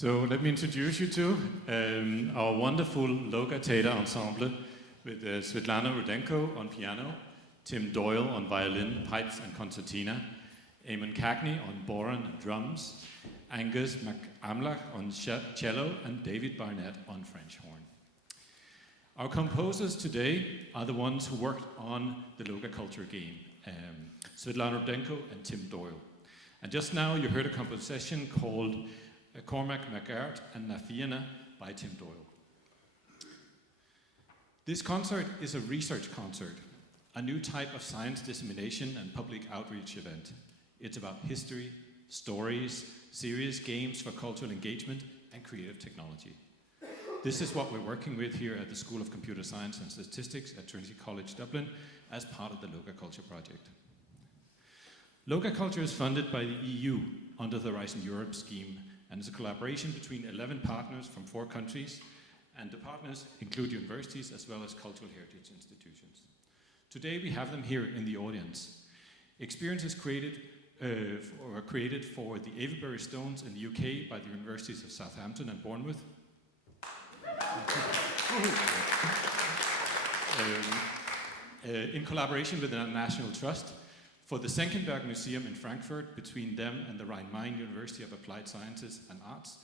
So let me introduce you to our wonderful LoGaCulture ensemble with Svetlana Rudenko on piano, Tim Doyle on violin, pipes and concertina, Eamon Cagney on bodhrán and drums, Angus McAmlach on cello, and David Barnett on French horn. Our composers today are the ones who worked on the LoGaCulture game, Svetlana Rudenko and Tim Doyle. And just now you heard a composition called Cormac MacArt and Na Fianna by Tim Doyle. This concert is a research concert, a new type of science dissemination and public outreach event. It's about history, stories, serious games for cultural engagement, and creative technology. This is what we're working with here at the School of Computer Science and Statistics at Trinity College Dublin as part of the LoGaCulture project. LoGaCulture is funded by the EU under the Horizon Europe scheme and is a collaboration between 11 partners from 4 countries, and the partners include universities as well as cultural heritage institutions. Today we have them here in the audience. Experiences created for the Avebury Stones in the UK by the Universities of Southampton and Bournemouth. In collaboration with the National Trust for the Senckenberg Museum in Frankfurt, between them and the Rhein-Main University of Applied Sciences and Arts.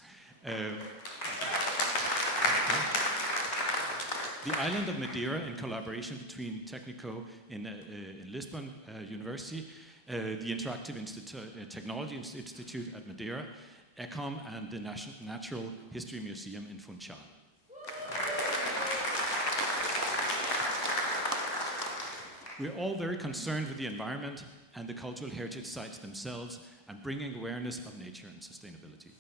The Island of Madeira in collaboration between Technico in Lisbon University, the Interactive Technology Institute at Madeira, ECOM, and the Natural History Museum in Funchal. We're all very concerned with the environment and the cultural heritage sites themselves and bringing awareness of nature and sustainability.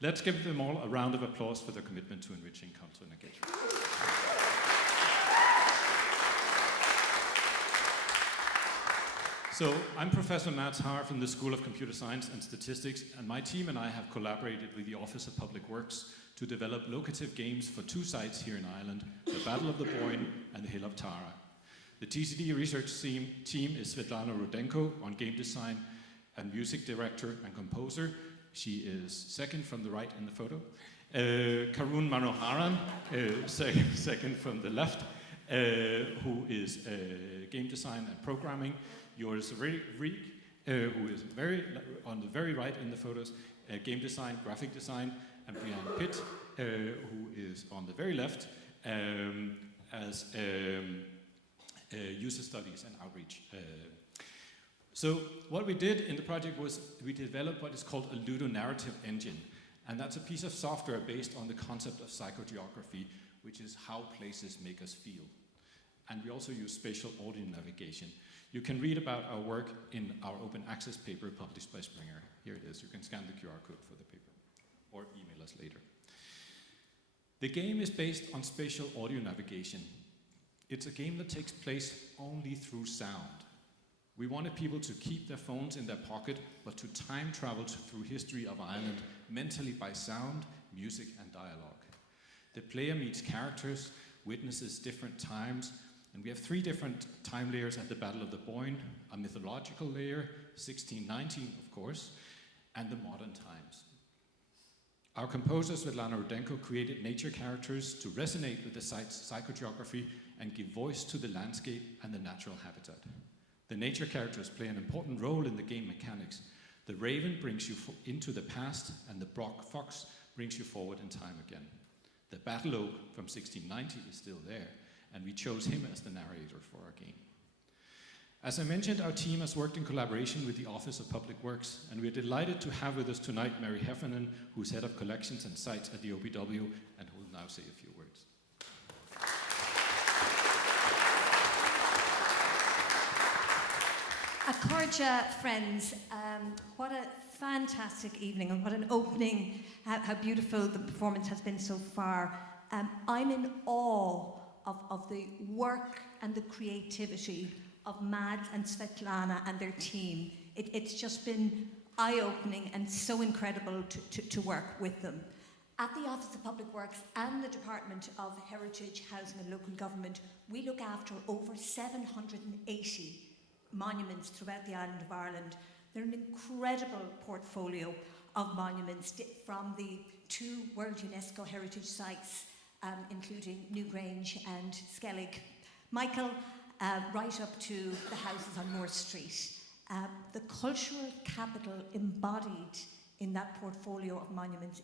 Let's give them all a round of applause for their commitment to enriching cultural engagement. So I'm Professor Mats Haahr from the School of Computer Science and Statistics, and my team and I have collaborated with the Office of Public Works to develop locative games for 2 sites here in Ireland, the Battle of the Boyne and the Hill of Tara. The TCD research team is Svetlana Rudenko on game design and music director and composer. She is second from the right in the photo. Karun Manoharan, second from the left, who is game design and programming. Yours Reek, who is on the very right in the photos, game design, graphic design, and Brianne Pitt, who is on the very left as user studies and outreach. So what we did in the project was we developed what is called a ludonarrative engine, and that's a piece of software based on the concept of psychogeography, which is how places make us feel. And we also use spatial audio navigation. You can read about our work in our open access paper published by Springer. Here it is. You can scan the QR code for the paper or email us later. The game is based on spatial audio navigation. It's a game that takes place only through sound. We wanted people to keep their phones in their pocket, but to time travel through history of Ireland mentally by sound, music, and dialogue. The player meets characters, witnesses different times, and we have 3 different time layers at the Battle of the Boyne, a mythological layer, 1619 of course, and the modern times. Our composer Svetlana Rudenko created nature characters to resonate with the site's psychogeography and give voice to the landscape and the natural habitat. The nature characters play an important role in the game mechanics. The raven brings you into the past, and the Brock fox brings you forward in time again. The battle oak from 1690 is still there, and we chose him as the narrator for our game. As I mentioned, our team has worked in collaboration with the Office of Public Works, and we're delighted to have with us tonight Mary Heffernan, who's head of collections and sites at the OPW, and who will now say a few words. Culture friends, what a fantastic evening, and what an opening, how beautiful the performance has been so far. I'm in awe of the work and the creativity of Mads and Svetlana and their team. It's just been eye-opening and so incredible to work with them. At the Office of Public Works and the Department of Heritage, Housing and Local Government, we look after over 780 monuments throughout the island of Ireland. They're an incredible portfolio of monuments from the 2 World UNESCO Heritage Sites, including Newgrange and Skellig, Michael, right up to the houses on Moore Street. The cultural capital embodied in that portfolio of monuments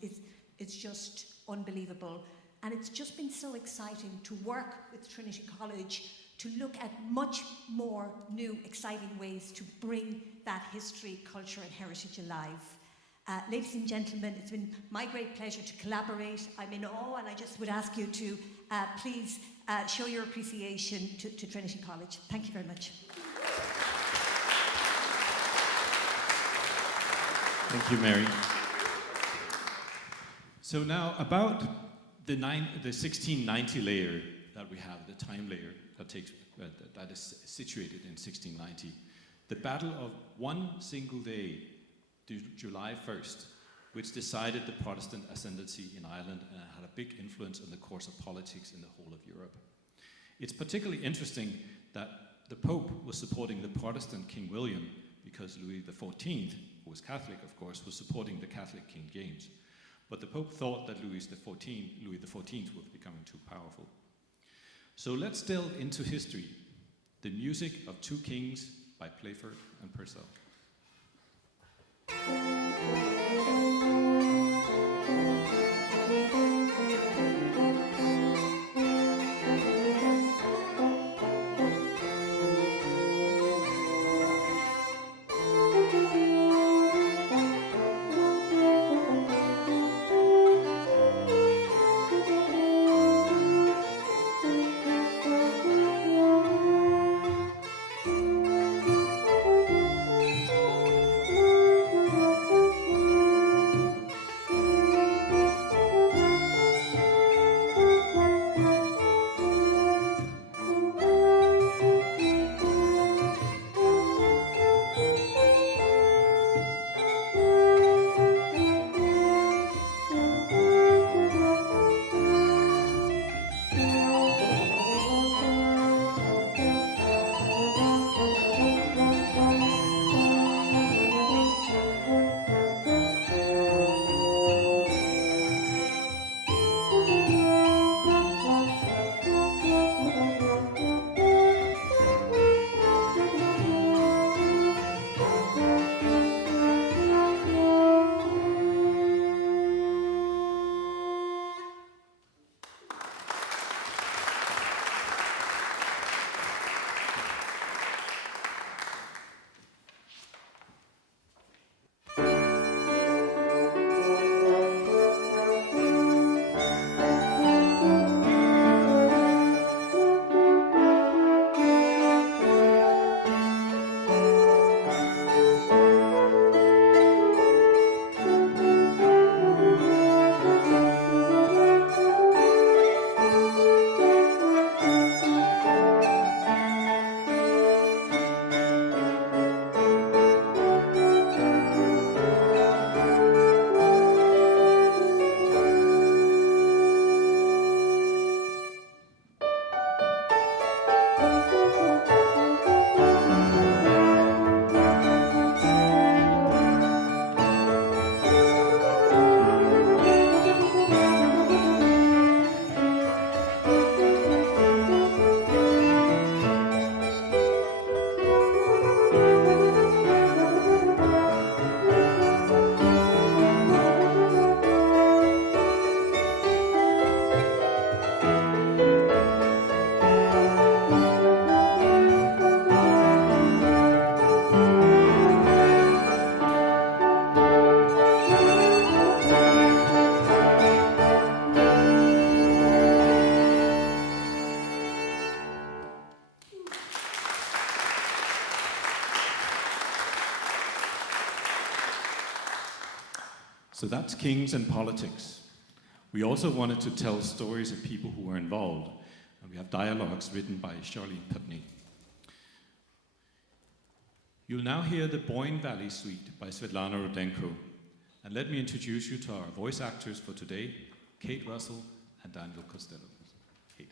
is just unbelievable. And it's just been so exciting to work with Trinity College to look at much more new, exciting ways to bring that history, culture and heritage alive. Ladies and gentlemen, it's been my great pleasure to collaborate. I'm in awe, and I just would ask you to please show your appreciation to Trinity College. Thank you very much. Thank you, Mary. So now about the 1690 layer that we have, the time layer that is situated in 1690. The battle of one single day, July 1st, which decided the Protestant ascendancy in Ireland and had a big influence on the course of politics in the whole of Europe. It's particularly interesting that the Pope was supporting the Protestant King William because Louis XIV, who was Catholic of course, was supporting the Catholic King James. But the Pope thought that Louis XIV was becoming too powerful. So let's delve into history. The Music of Two Kings by Playford and Purcell. So that's Kings and Politics. We also wanted to tell stories of people who were involved, and we have dialogues written by Charlene Putney. You'll now hear the Boyne Valley Suite by Svetlana Rudenko, and let me introduce you to our voice actors for today, Kate Russell and Daniel Costello. Kate.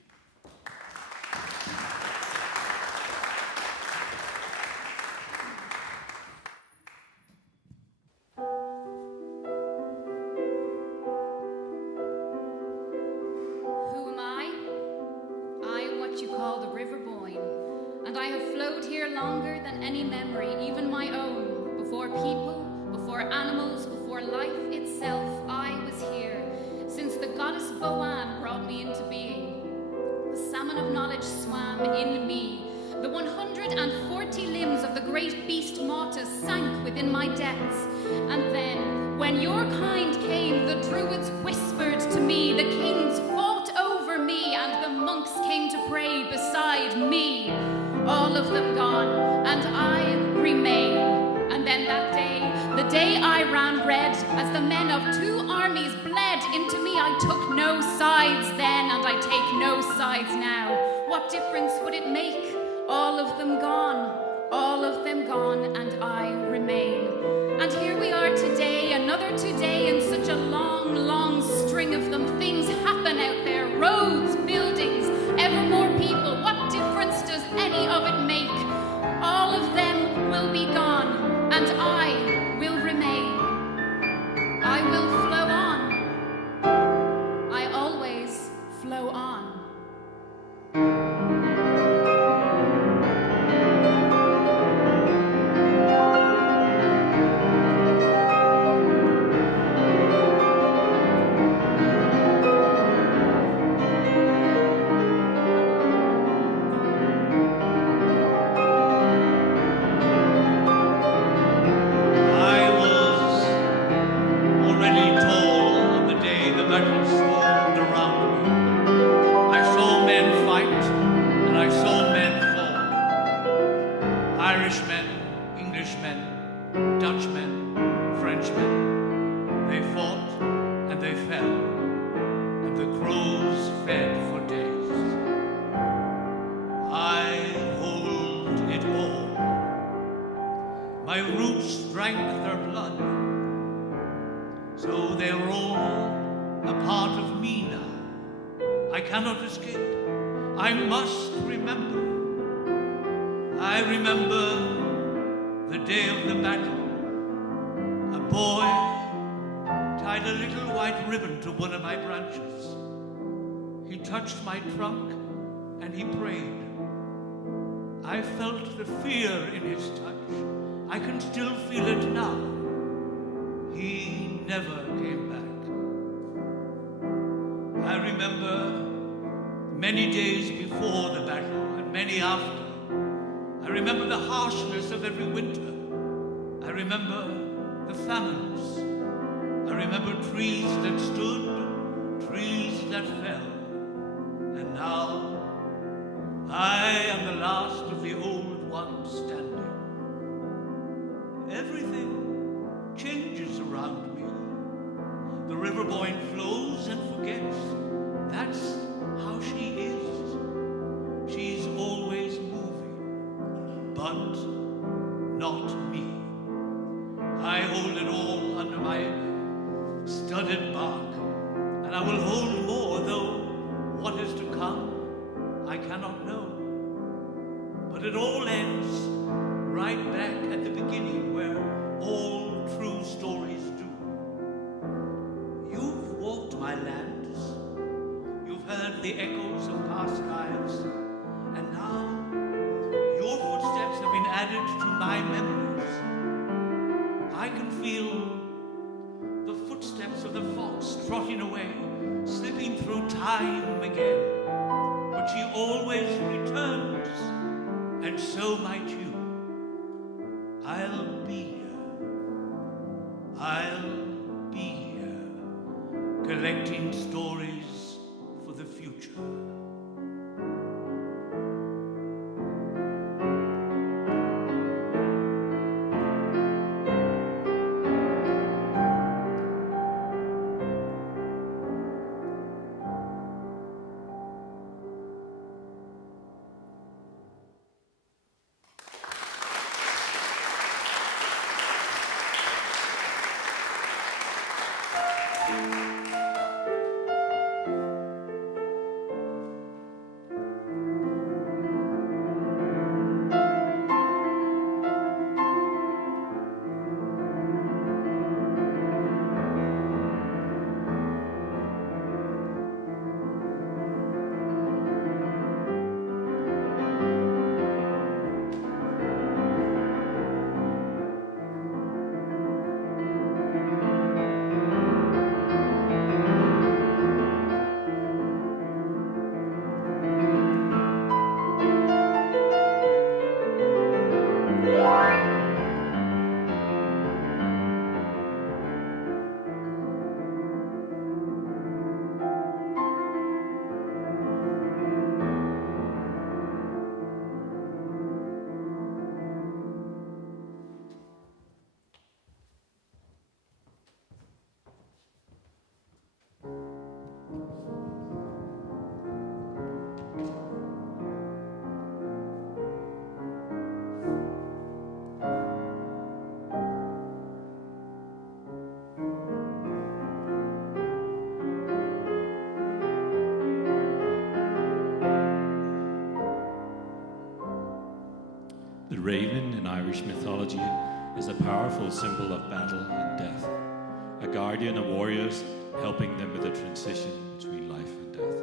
flowed here longer than any memory, even my own. Before people, before animals, before life itself, I was here. Since the goddess Boyne brought me into being, the salmon of knowledge swam in me. The 140 limbs of the great beast Mata sank within my depths. And then, when your kind came, the druids whispered to me, the kings fought over me, and the monks came to pray beside me. All of them gone, and I remain. And then that day, the day I ran red, as the men of two armies bled into me, I took no sides then, and I take no sides now. What difference would it make? All of them gone, and I remain. And here we are today, another today, in such a long, long string of them. Things happen out there, roads, buildings, ever more people. What difference does any of it make? All of them will be gone, and I will remain. I will flow on. I always flow on. Touched my trunk and he prayed. I felt the fear in his touch. I can still feel it now. He never came back. I remember many days before the battle and many after. I remember the harshness of every winter. I remember the famines. I remember trees that stood, trees that fell. And now, I am the last of the old ones standing. Everything changes around me. The river Boyne flows and forgets. That's how she is. She's always moving, but not me. I hold it all under my studded bark, and I will hold more, though what is to come, I cannot know. But it all ends right back at the beginning, where all true stories do. You've walked my lands. You've heard the echoes of past lives. And now, your footsteps have been added to my memories. I can feel the footsteps of the fox trotting away, slipping through time again, but she always returns, and so might you. I'll be here, collecting stories for the future. The raven in Irish mythology is a powerful symbol of battle and death, a guardian of warriors helping them with the transition between life and death.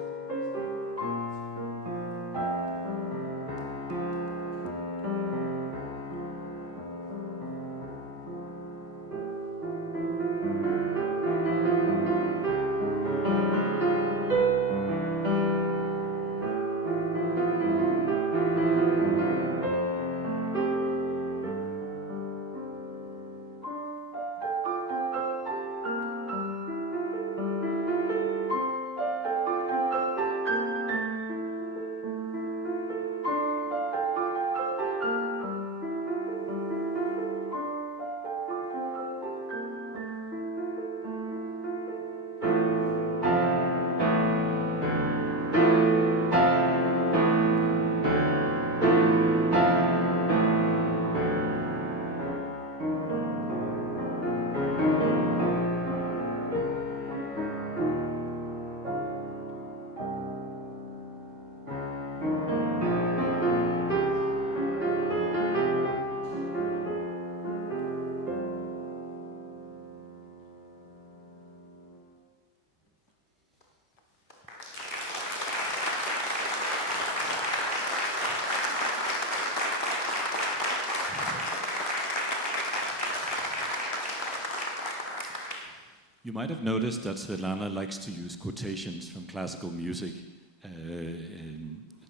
You might have noticed that Svetlana likes to use quotations from classical music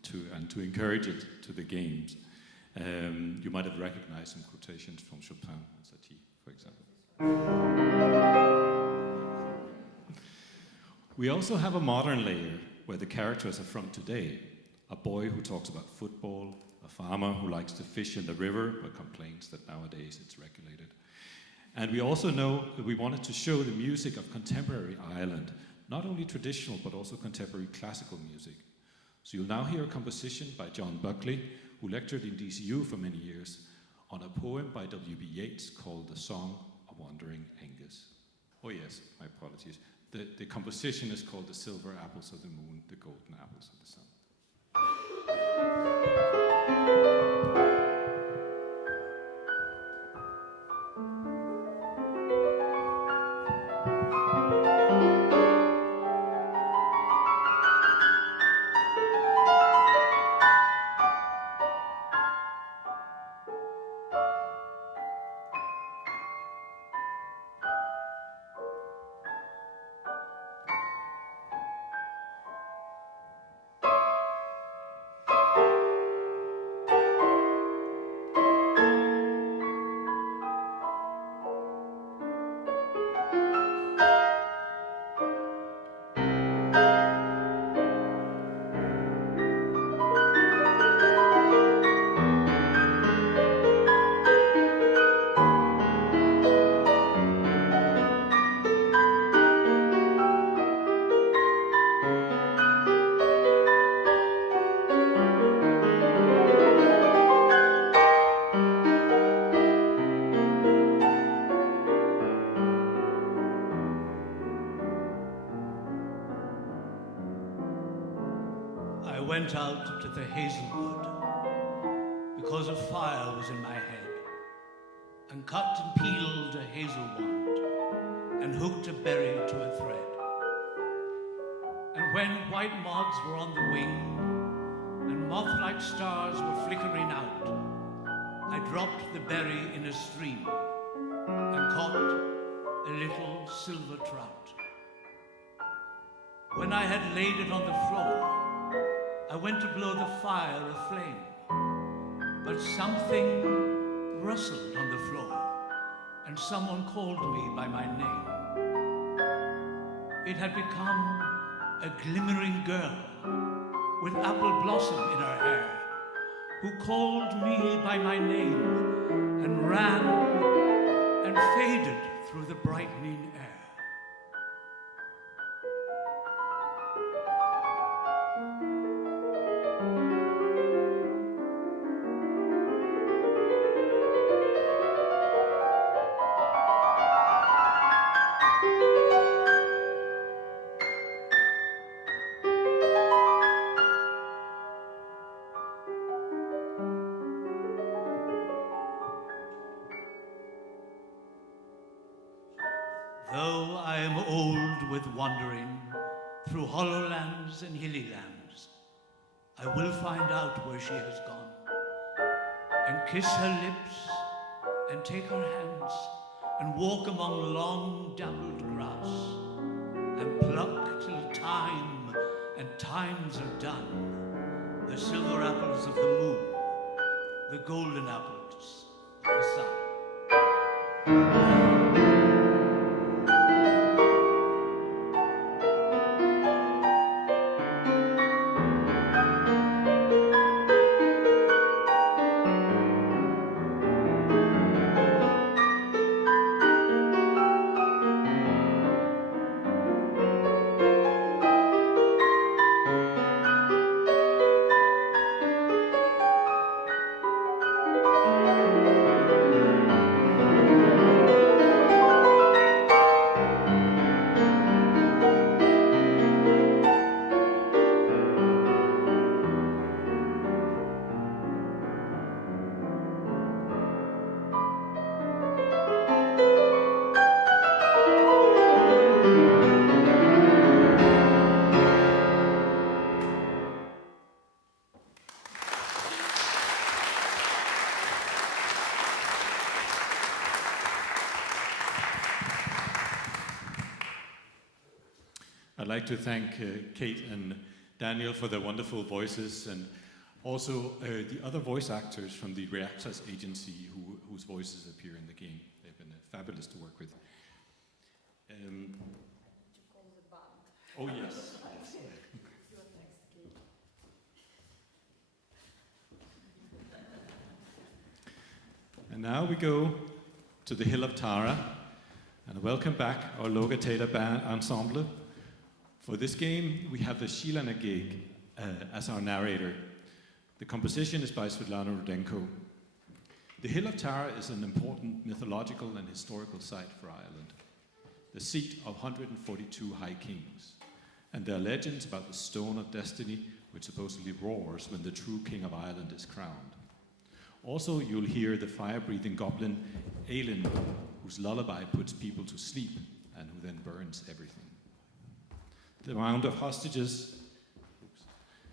to encourage it to the games. You might have recognized some quotations from Chopin and Satie, for example. We also have a modern layer where the characters are from today. A boy who talks about football, a farmer who likes to fish in the river but complains that nowadays it's regulated. And we also know that we wanted to show the music of contemporary Ireland, not only traditional but also contemporary classical music. So you'll now hear a composition by John Buckley, who lectured in DCU for many years, on a poem by W.B. Yeats called The Song of Wandering Aengus. Oh yes, my apologies. The composition is called The Silver Apples of the Moon, the Golden Apples of the Sun. Went out to the hazelwood because a fire was in my head, and cut and peeled a hazel wand and hooked a berry to a thread. And when white moths were on the wing and moth-like stars were flickering out, I dropped the berry in a stream and caught a little silver trout. When I had laid it on the floor, I went to blow the fire aflame, but something rustled on the floor, and someone called me by my name. It had become a glimmering girl with apple blossom in her hair, who called me by my name and ran and faded through the brightening air. Though I am old with wandering through hollow lands and hilly lands, I will find out where she has gone, and kiss her lips, and take her hands, and walk among long dappled grass, and pluck till time and times are done, the silver apples of the moon, the golden apples of the sun. I'd like to thank Kate and Daniel for their wonderful voices, and also the other voice actors from the Reactors agency whose voices appear in the game. They've been fabulous to work with. Oh yes. And now we go to the Hill of Tara, and welcome back our LoGaCulture band ensemble. For this game, we have the Shilana Gig as our narrator. The composition is by Svetlana Rudenko. The Hill of Tara is an important mythological and historical site for Ireland, the seat of 142 high kings. And there are legends about the Stone of Destiny, which supposedly roars when the true king of Ireland is crowned. Also, you'll hear the fire-breathing goblin Aelin, whose lullaby puts people to sleep and who then burns everything. The Mound of Hostages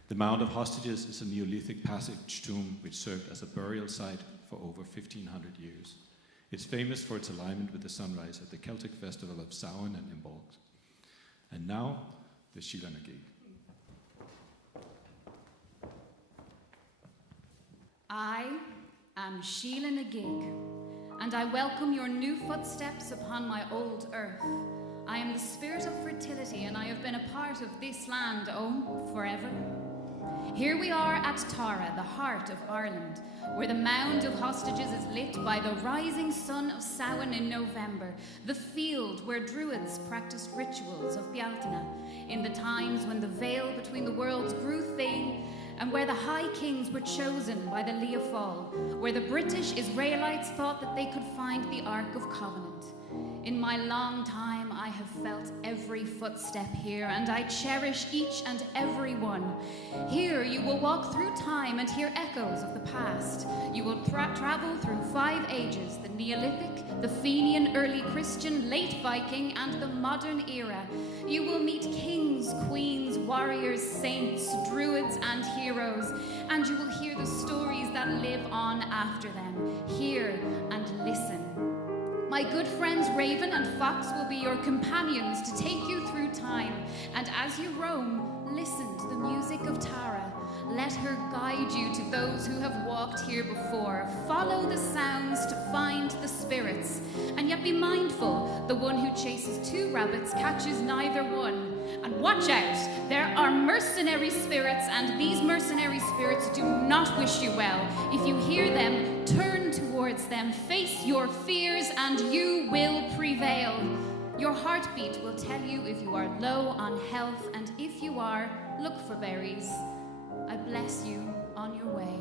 is a Neolithic passage tomb which served as a burial site for over 1,500 years. It's famous for its alignment with the sunrise at the Celtic festival of Samhain and Imbolc. And now, the Shilana Gig. I am Shilana Gig, and I welcome your new footsteps upon my old earth. I am the spirit of fertility, and I have been a part of this land, forever. Here we are at Tara, the heart of Ireland, where the Mound of Hostages is lit by the rising sun of Samhain in November, the field where druids practiced rituals of Bealtaine, in the times when the veil between the worlds grew thin, and where the high kings were chosen by the Lia Fáil, where the British Israelites thought that they could find the Ark of Covenant. In my long time, I have felt every footstep here, and I cherish each and every one. Here, you will walk through time and hear echoes of the past. You will travel through 5 ages, the Neolithic, the Fenian, early Christian, late Viking, and the modern era. You will meet kings, queens, warriors, saints, druids, and heroes, and you will hear the stories that live on after them. Hear and listen. My good friends Raven and Fox will be your companions to take you through time, and as you roam, listen to the music of Tara. Let her guide you to those who have walked here before. Follow the sounds to find the spirits, and yet be mindful, the one who chases 2 rabbits catches neither one. And watch out, there are mercenary spirits, and these mercenary spirits do not wish you well. If you hear them, turn towards them, face your fears, and you will prevail. Your heartbeat will tell you if you are low on health, and if you are, look for berries. I bless you on your way.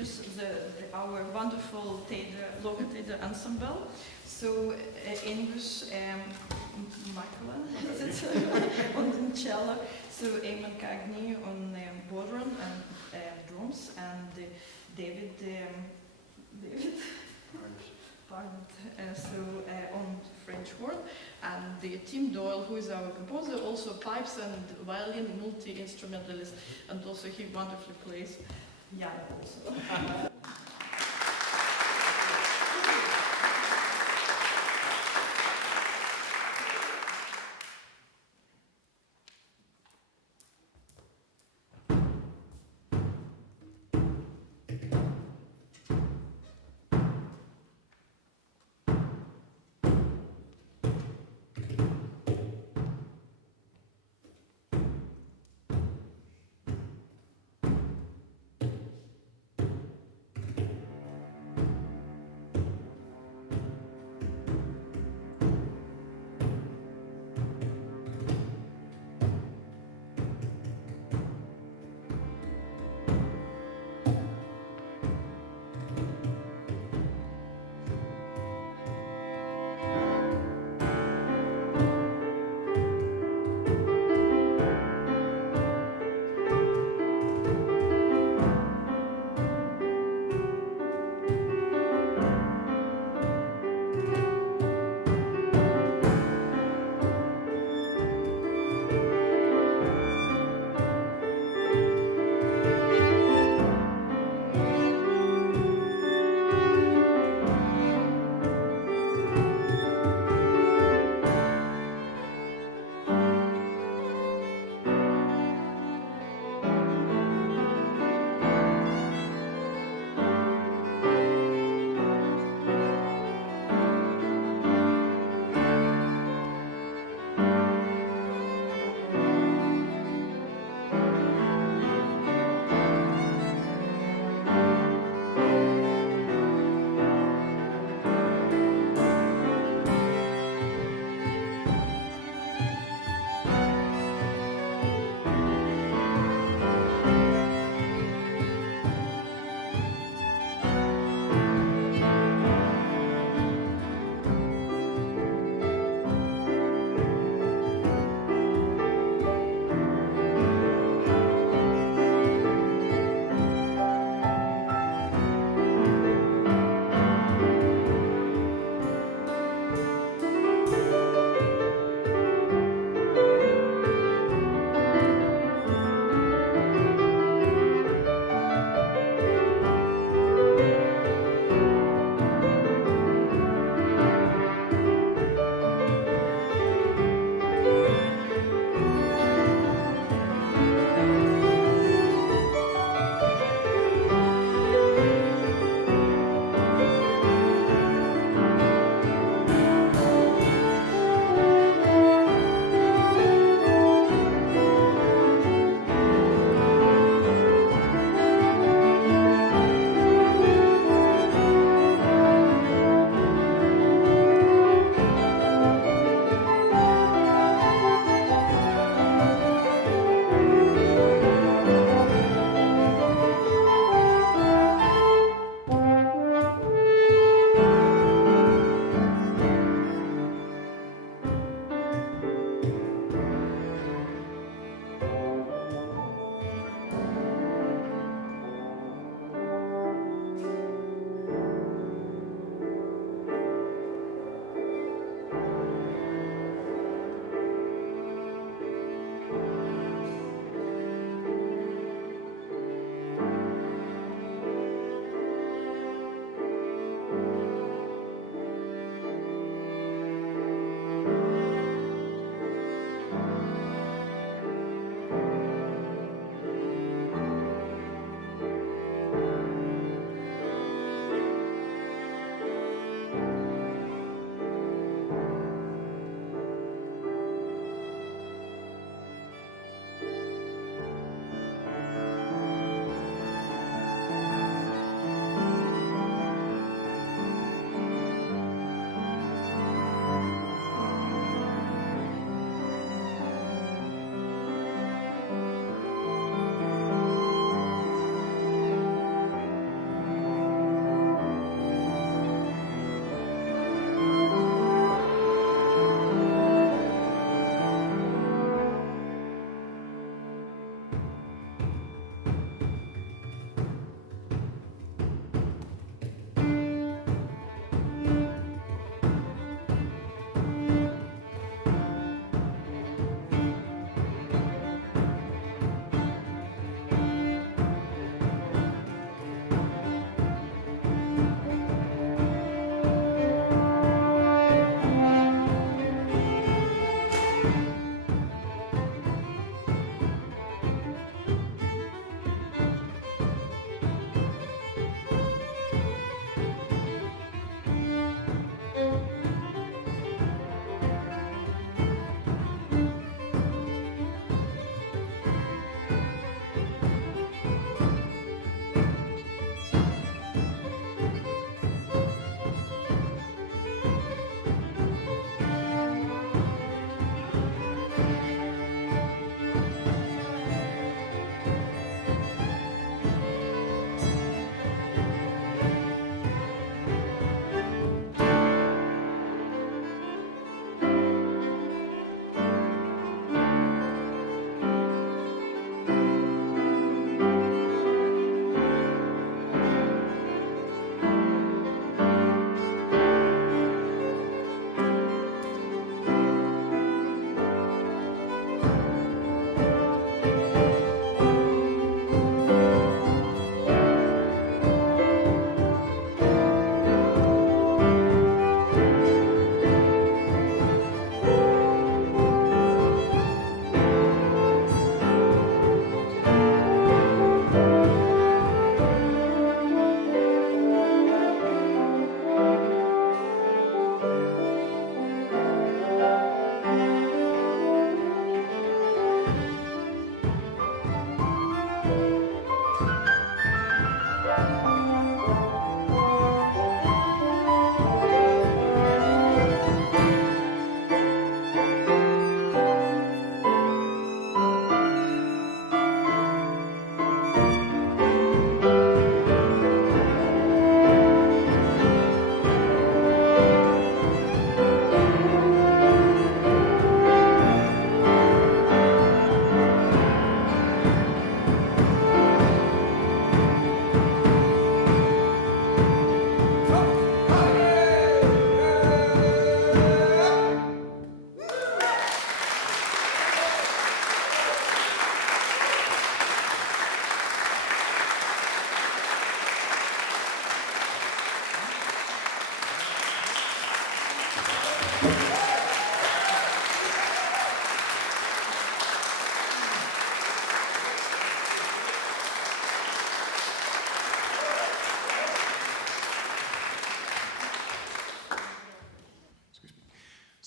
introduce our wonderful LoGaCulture ensemble. So English, Michaela on cello, so Eamon Cagney on bodhrán and drums, and David on French horn, and Tim Doyle, who is our composer, also pipes and violin, multi-instrumentalist, and also he wonderfully plays piano also.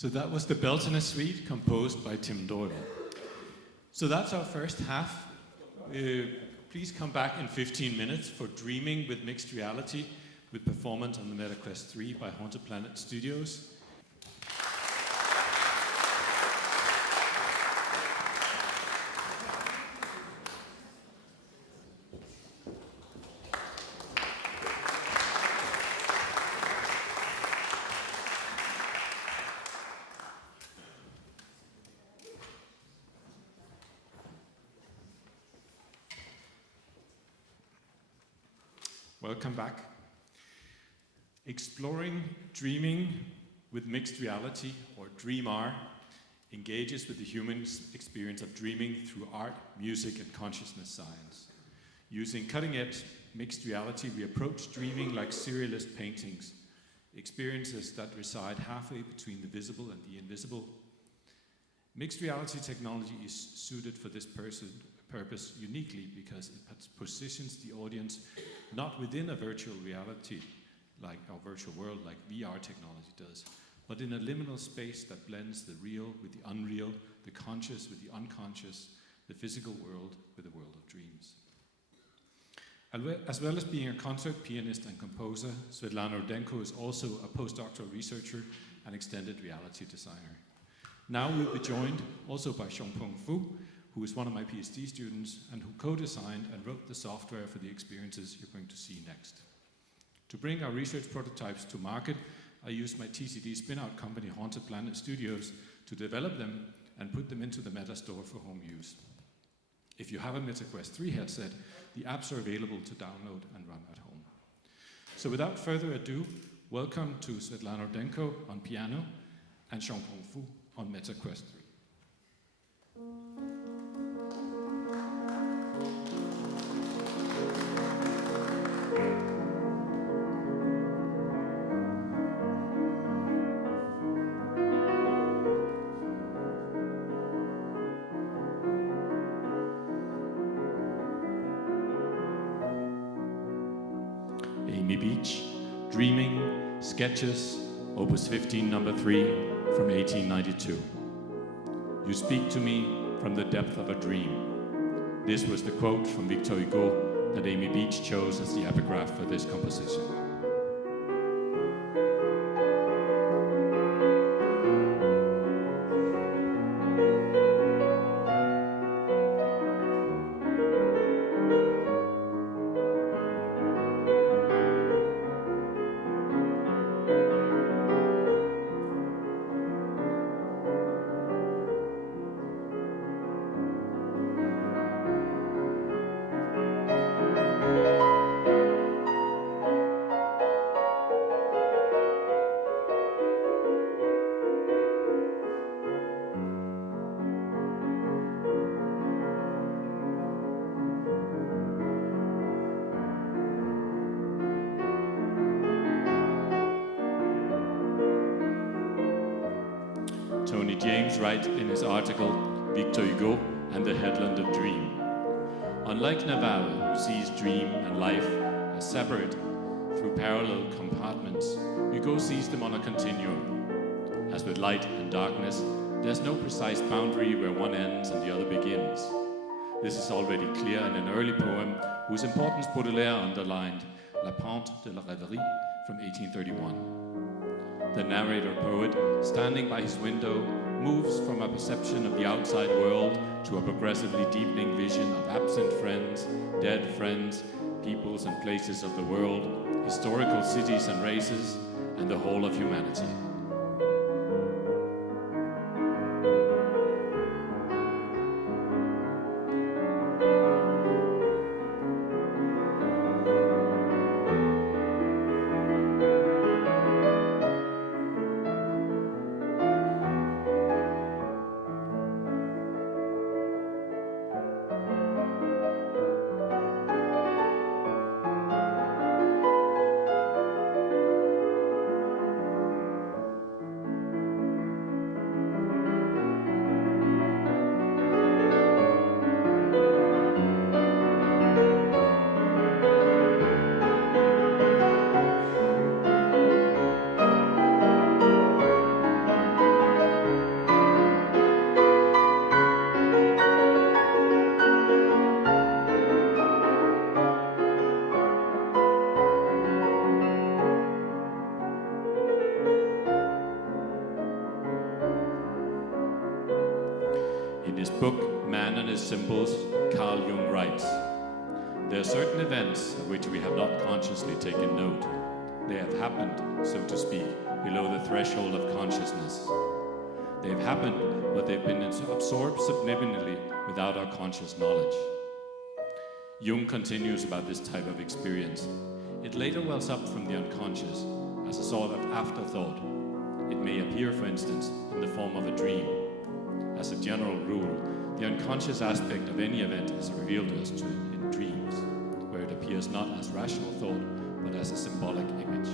So that was the Beltane Suite composed by Tim Doyle. So that's our first half. Please come back in 15 minutes for Dreaming with Mixed Reality with performance on the MetaQuest 3 by Haunted Planet Studios. Welcome back. Exploring Dreaming with Mixed Reality, or DreaMR, engages with the human experience of dreaming through art, music, and consciousness science. Using cutting-edge mixed reality, we approach dreaming like surrealist paintings, experiences that reside halfway between the visible and the invisible. Mixed reality technology is suited for this purpose uniquely because it positions the audience not within a virtual reality, like our virtual world, like VR technology does, but in a liminal space that blends the real with the unreal, the conscious with the unconscious, the physical world with the world of dreams. As well as being a concert pianist and composer, Svetlana Rudenko is also a postdoctoral researcher and extended reality designer. Now we'll be joined also by Xiongpeng Fu, who is one of my PhD students and who co-designed and wrote the software for the experiences you're going to see next. To bring our research prototypes to market, I used my TCD spin-out company Haunted Planet Studios to develop them and put them into the Meta Store for home use. If you have a MetaQuest 3 headset, the apps are available to download and run at home. So without further ado, welcome to Svetlana Rudenko on piano and Xiongpeng Fu on MetaQuest 3. Amy Beach, Dreaming, Sketches, Opus 15, number 3, from 1892. You speak to me from the depth of a dream. This was the quote from Victor Hugo that Amy Beach chose as the epigraph for this composition. Tony James writes in his article, Victor Hugo and the Headland of Dream. Unlike Naval, who sees dream and life as separate through parallel compartments, Hugo sees them on a continuum. As with light and darkness, there's no precise boundary where one ends and the other begins. This is already clear in an early poem whose importance Baudelaire underlined, La Pente de la Rêverie, from 1831. The narrator poet, standing by his window, moves from a perception of the outside world to a progressively deepening vision of absent friends, dead friends, peoples and places of the world, historical cities and races, and the whole of humanity. his book, Man and His Symbols, Carl Jung writes, "There are certain events of which we have not consciously taken note. They have happened, so to speak, below the threshold of consciousness. They have happened, but they've been absorbed subliminally without our conscious knowledge." Jung continues about this type of experience. It later wells up from the unconscious as a sort of afterthought. It may appear, for instance, in the form of a dream. As a general rule, the unconscious aspect of any event is revealed to us in dreams, where it appears not as rational thought, but as a symbolic image.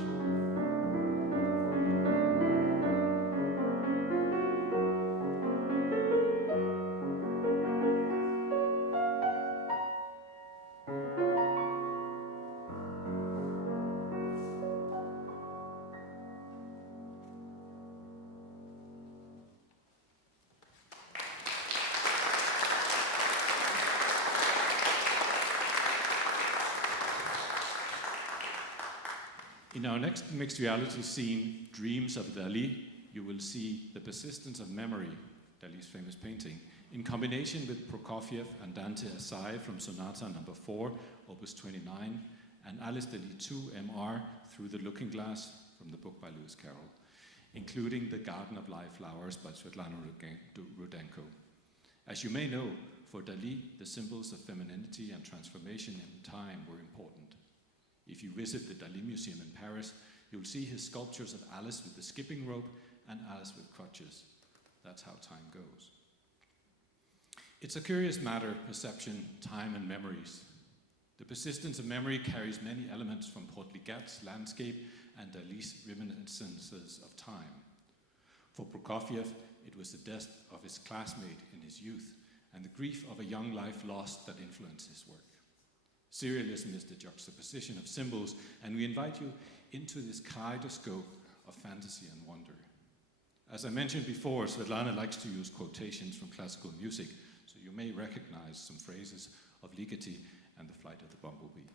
In our next mixed reality scene, Dreams of Dali, you will see the persistence of memory, Dali's famous painting, in combination with Prokofiev and Dante Asai from Sonata No. 4, Opus 29, and Alice Dali 2 MR Through the Looking Glass from the book by Lewis Carroll, including The Garden of Live Flowers by Svetlana Rudenko. As you may know, for Dali, the symbols of femininity and transformation in time were important. If you visit the Dali Museum in Paris, you'll see his sculptures of Alice with the skipping rope and Alice with crutches. That's how time goes. It's a curious matter, perception, time, and memories. The persistence of memory carries many elements from Portligat's landscape and Dali's reminiscences of time. For Prokofiev, it was the death of his classmate in his youth and the grief of a young life lost that influenced his work. Serialism is the juxtaposition of symbols, and we invite you into this kaleidoscope of fantasy and wonder. As I mentioned before, Svetlana likes to use quotations from classical music, so you may recognize some phrases of Ligeti and The Flight of the Bumblebee.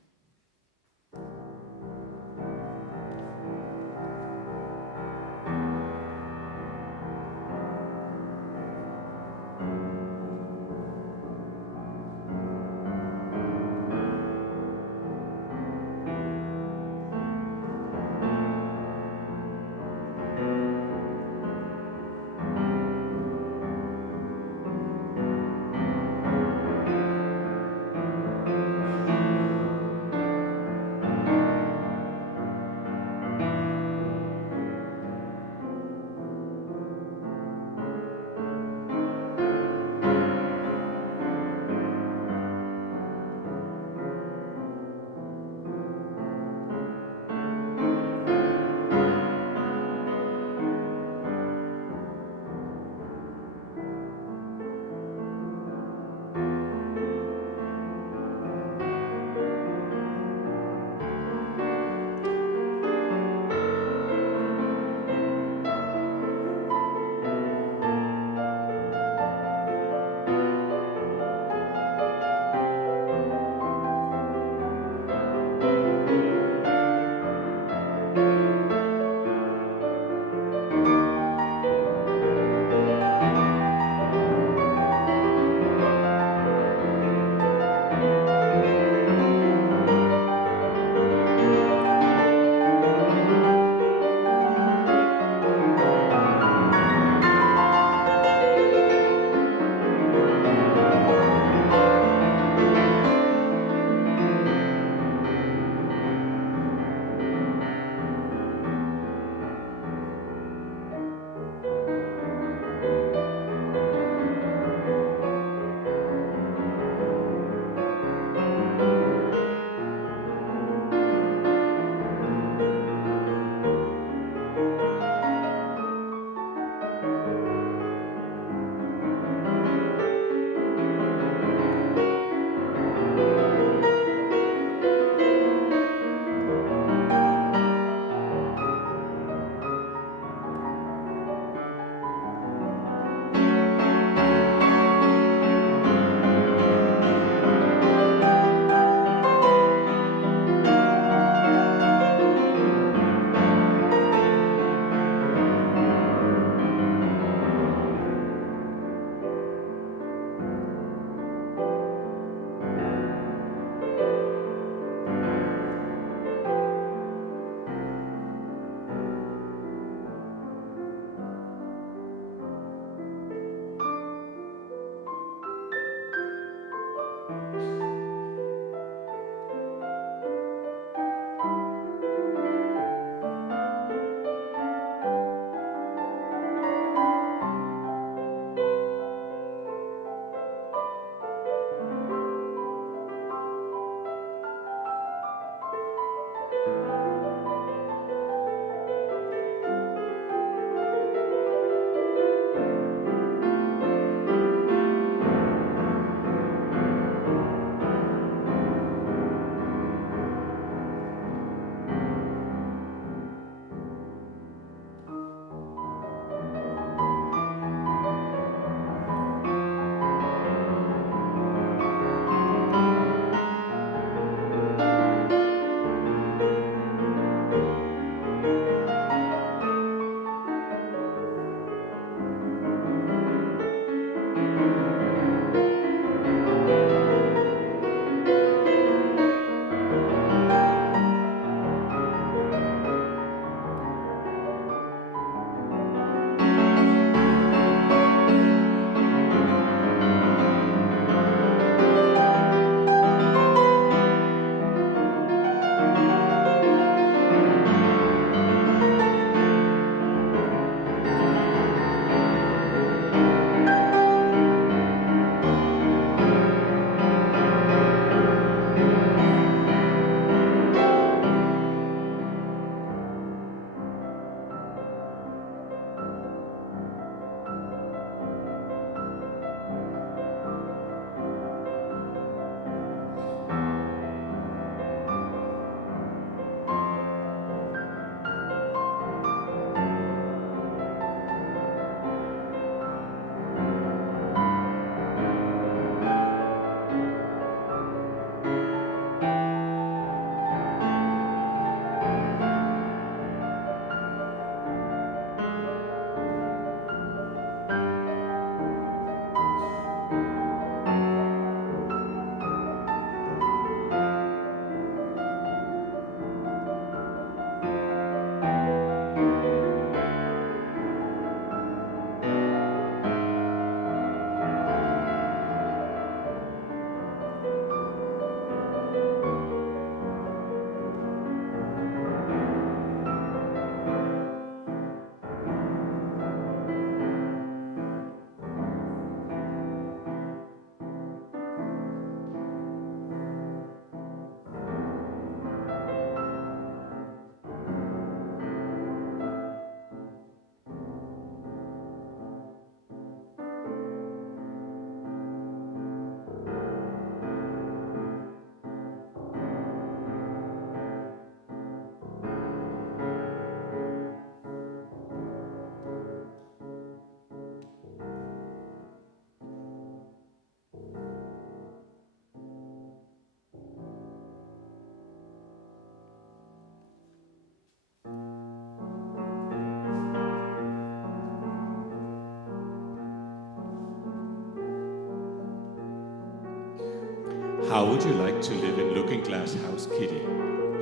How would you like to live in Looking Glass House, Kitty?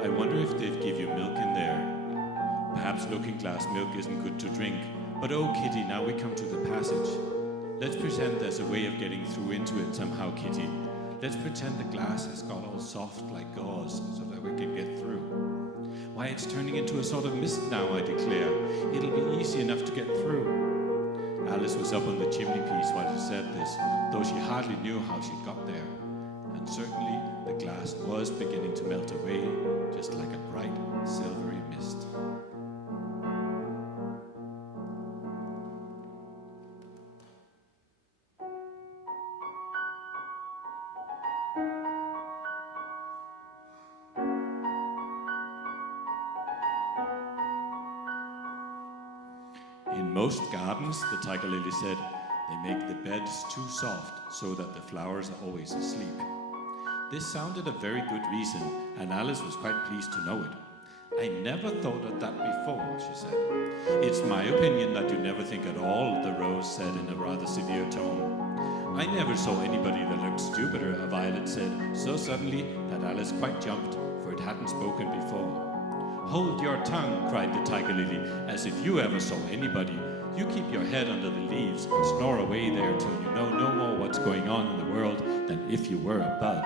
I wonder if they'd give you milk in there. Perhaps Looking Glass milk isn't good to drink, but oh, Kitty, now we come to the passage. Let's pretend there's a way of getting through into it somehow, Kitty. Let's pretend the glass has got all soft like gauze so that we can get through. Why, it's turning into a sort of mist now, I declare. It'll be easy enough to get through. Alice was up on the chimney piece while she said this, though she hardly knew how she'd got there. And certainly the glass was beginning to melt away, just like a bright, silvery mist. In most gardens, the tiger lily said, they make the beds too soft so that the flowers are always asleep. This sounded a very good reason, and Alice was quite pleased to know it. I never thought of that before, she said. It's my opinion that you never think at all, the rose said in a rather severe tone. I never saw anybody that looked stupider, a violet said, so suddenly that Alice quite jumped, for it hadn't spoken before. Hold your tongue, cried the tiger lily, as if you ever saw anybody. You keep your head under the leaves and snore away there till you know no more what's going on in the world than if you were a bud.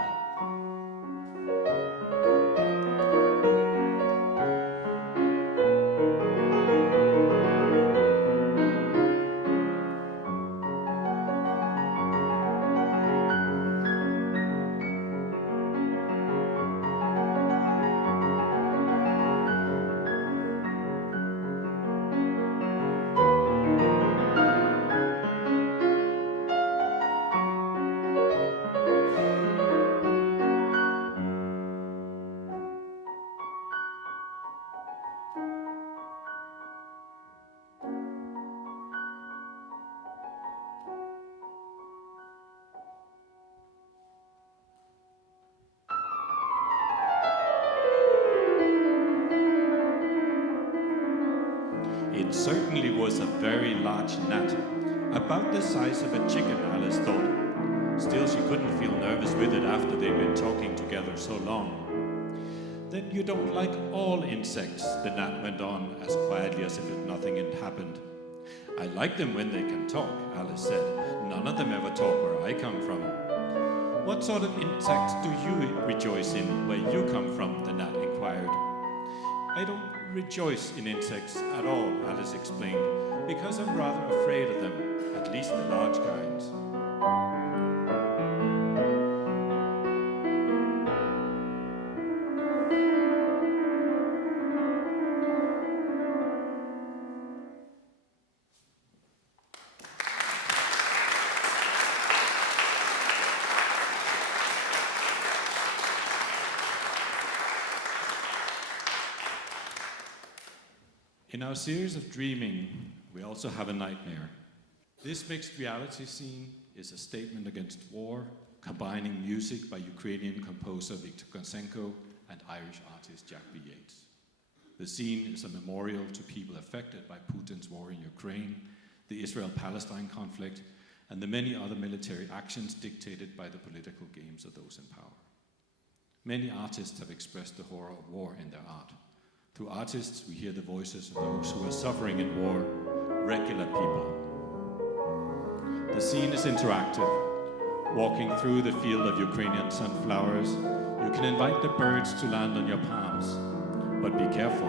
It certainly was a very large gnat, about the size of a chicken, Alice thought. Still, she couldn't feel nervous with it after they'd been talking together so long. Then you don't like all insects, the gnat went on as quietly as if nothing had happened. I like them when they can talk, Alice said. None of them ever talk where I come from. What sort of insects do you rejoice in where you come from, the gnat inquired. I don't rejoice in insects at all, Alice explained, because I'm rather afraid of them, at least the large kinds. In our series of dreaming, we also have a nightmare. This mixed reality scene is a statement against war, combining music by Ukrainian composer Viktor Gonsenko and Irish artist Jack B. Yates. The scene is a memorial to people affected by Putin's war in Ukraine, the Israel-Palestine conflict, and the many other military actions dictated by the political games of those in power. Many artists have expressed the horror of war in their art. Through artists, we hear the voices of those who are suffering in war, regular people. The scene is interactive. Walking through the field of Ukrainian sunflowers, you can invite the birds to land on your palms. But be careful,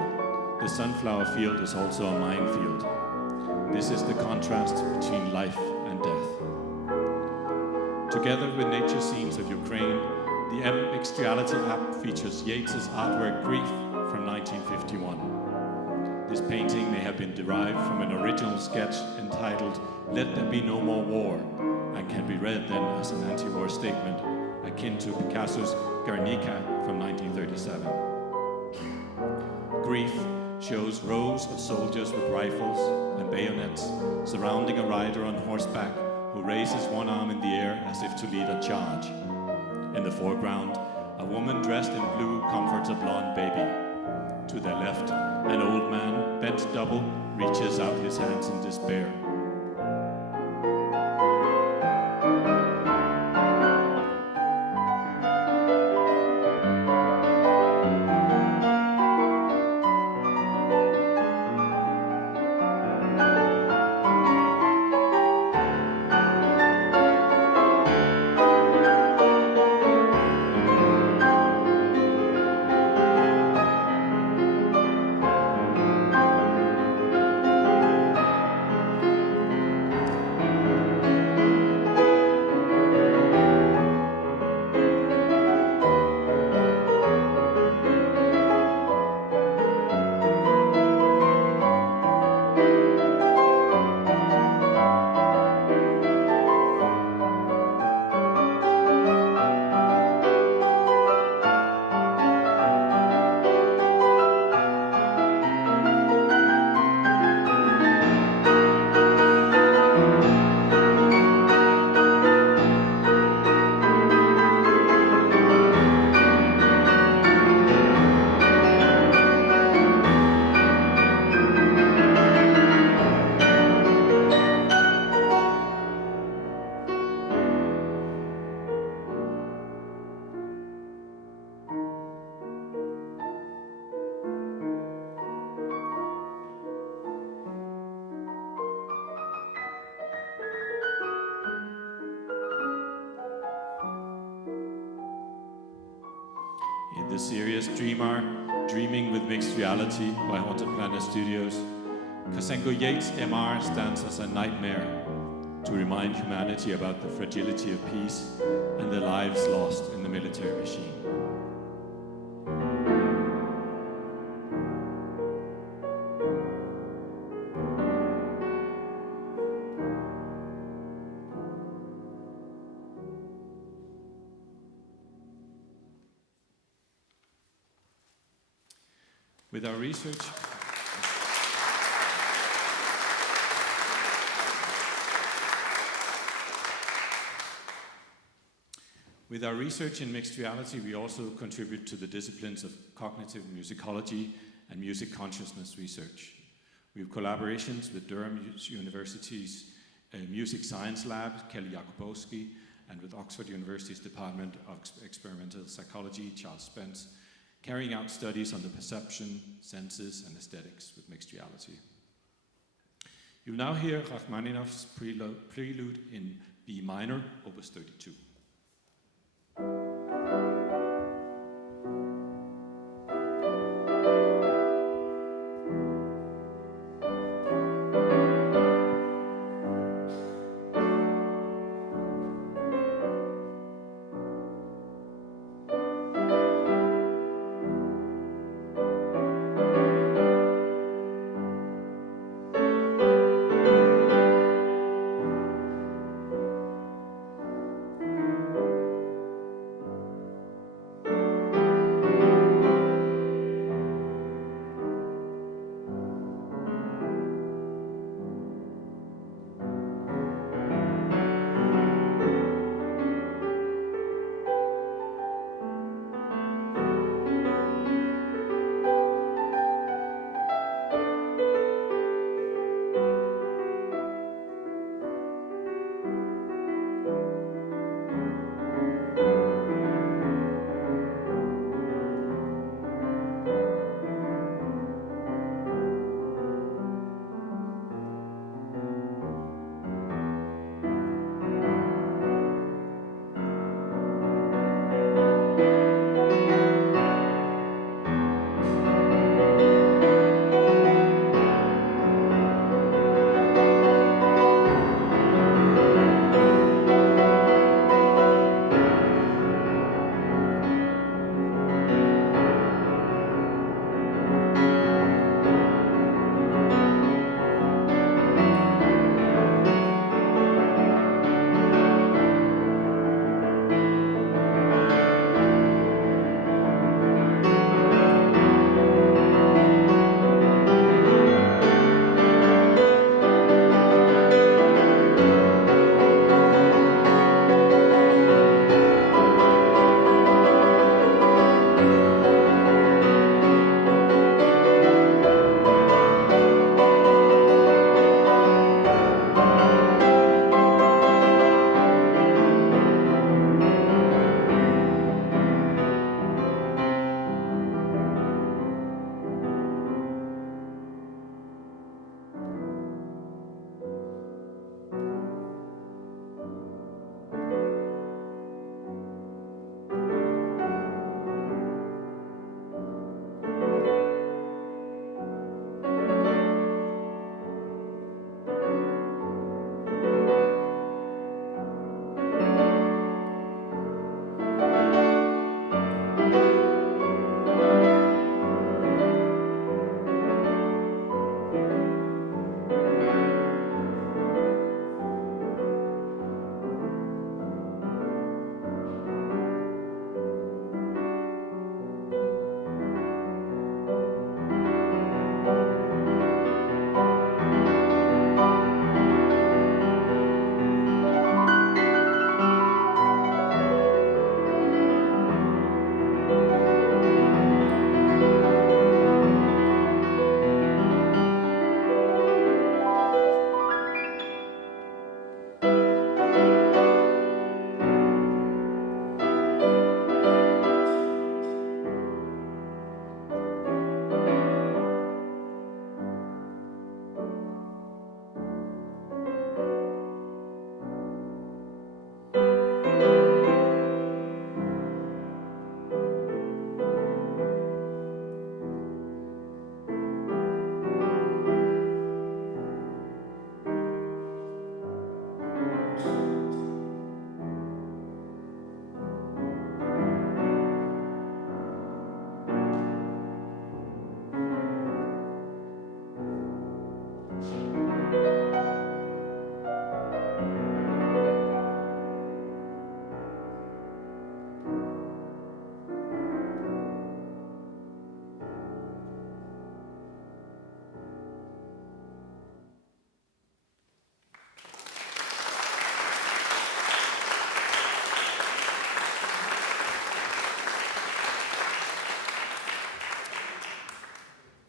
the sunflower field is also a minefield. This is the contrast between life and death. Together with nature scenes of Ukraine, the Mixed Reality app features Yeats's artwork Grief from 1951. This painting may have been derived from an original sketch entitled Let There Be No More War, and can be read then as an anti-war statement akin to Picasso's Guernica from 1937. Grief shows rows of soldiers with rifles and bayonets surrounding a rider on horseback who raises one arm in the air as if to lead a charge. In the foreground, a woman dressed in blue comforts a blonde baby. To their left, an old man, bent double, reaches out his hands in despair. In the series DreaMR, Dreaming with Mixed Reality by Haunted Planet Studios, Kosenko Yates MR stands as a nightmare to remind humanity about the fragility of peace and the lives lost in the military machine. With our research, in mixed reality, we also contribute to the disciplines of cognitive musicology and music consciousness research. We have collaborations with Durham University's Music Science Lab, Kelly Jakubowski, and with Oxford University's Department of Experimental Psychology, Charles Spence, carrying out studies on the perception, senses, and aesthetics with mixed reality. You'll now hear Rachmaninoff's prelude in B minor, Opus 32.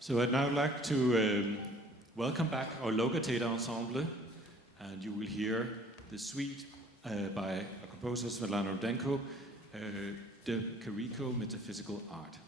So I'd now like to welcome back our LoGaCulture ensemble, and you will hear the suite by a composer, Svetlana Rudenko, De Curico Metaphysical Art.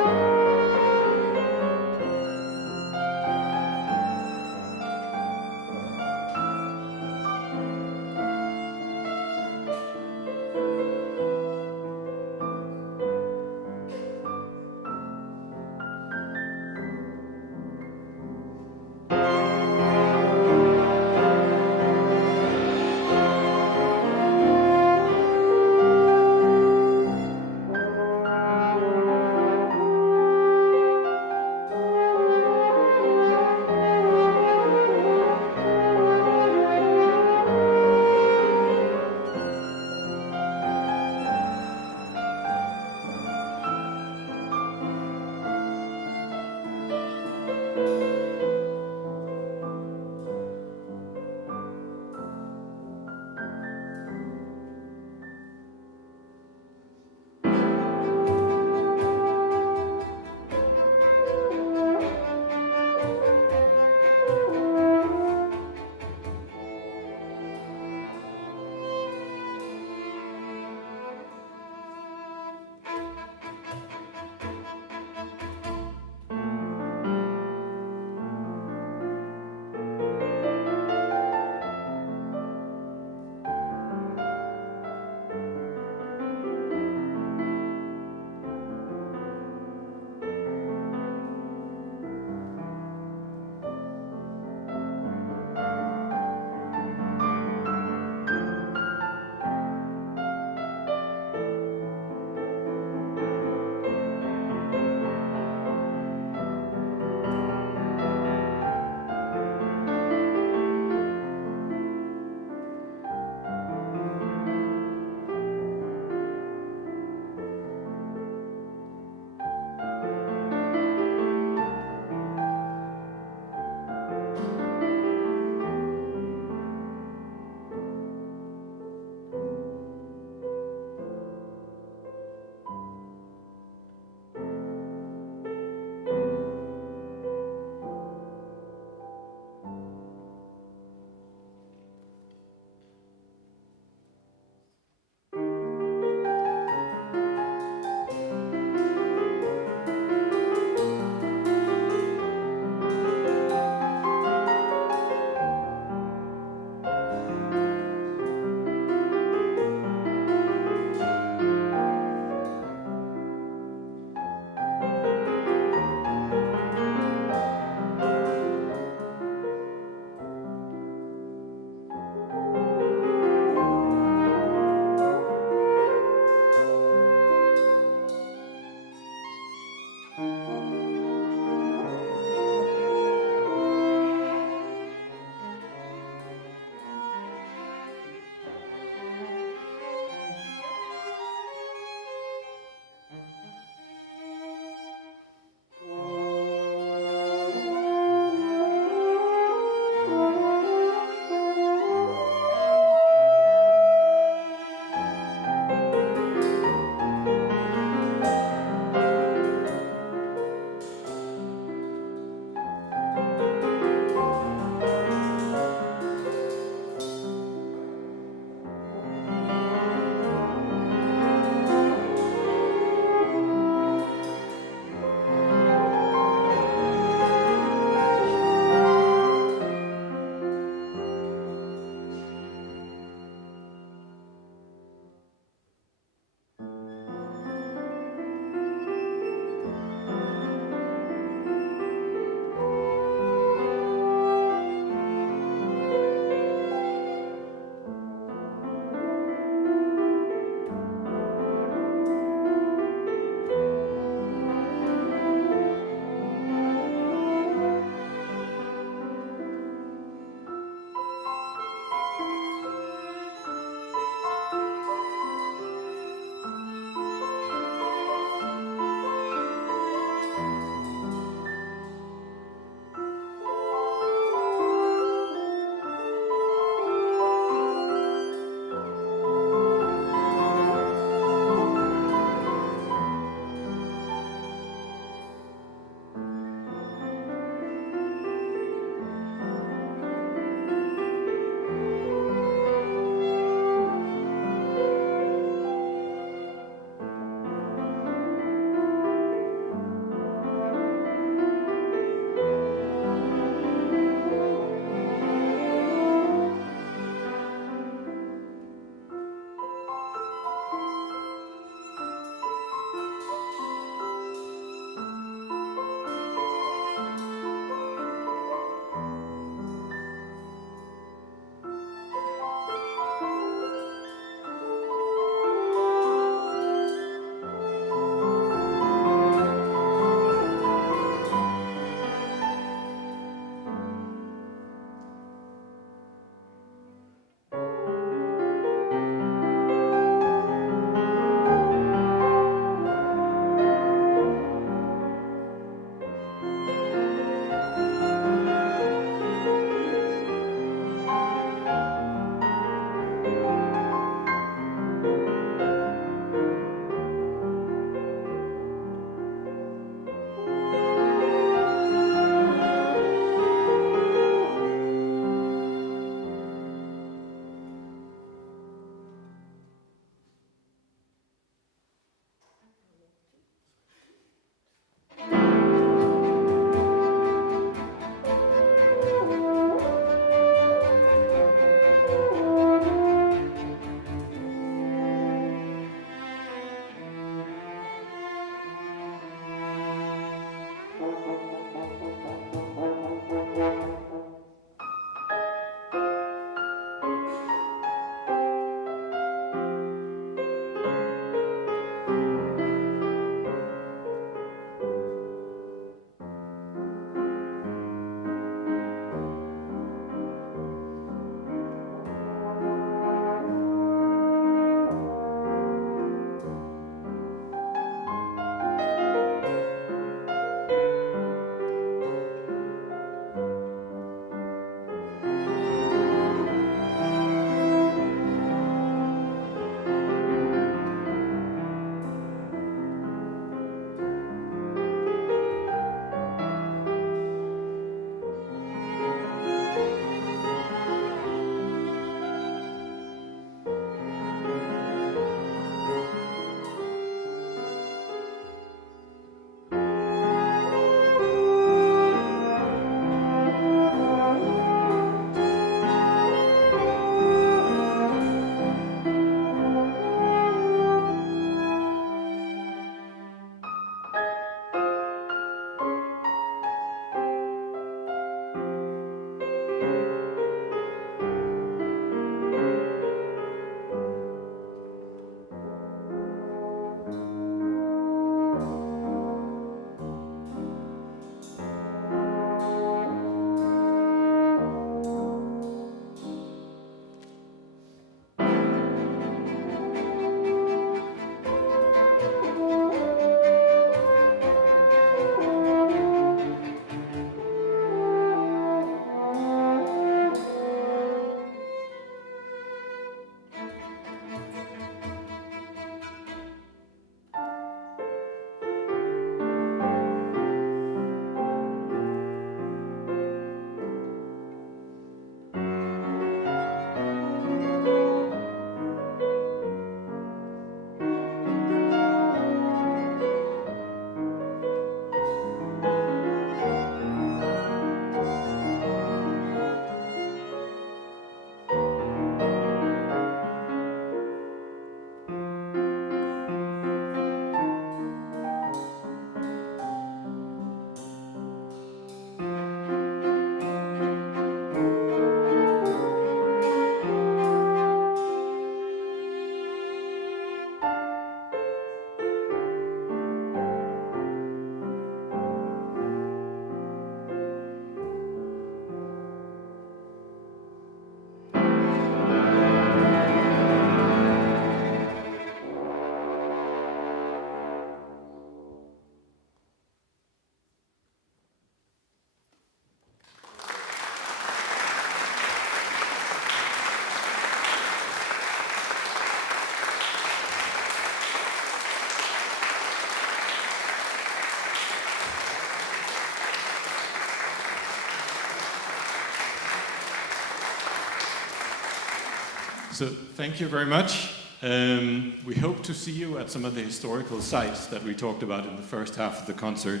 So thank you very much. We hope to see you at some of the historical sites that we talked about in the first half of the concert,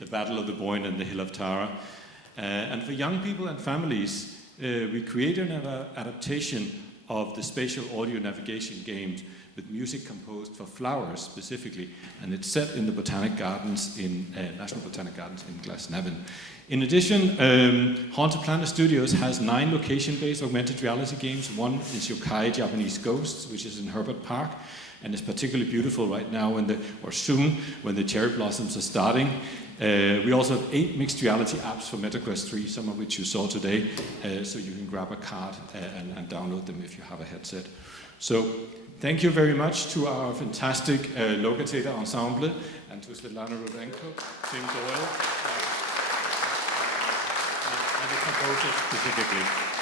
the Battle of the Boyne and the Hill of Tara. And for young people and families, we created an adaptation of the spatial audio navigation games with music composed for flowers specifically, and it's set in the Botanic Gardens in National Botanic Gardens in Glasnevin. In addition, Haunted Planet Studios has 9 location-based augmented reality games. One is Yokai Japanese Ghosts, which is in Herbert Park, and it's particularly beautiful right now, or soon, when the cherry blossoms are starting. We also have 8 mixed reality apps for MetaQuest 3, some of which you saw today, so you can grab a card and download them if you have a headset. So, thank you very much to our fantastic LoGaCulture ensemble, and to Svetlana Rudenko, Tim Doyle, and the composer specifically.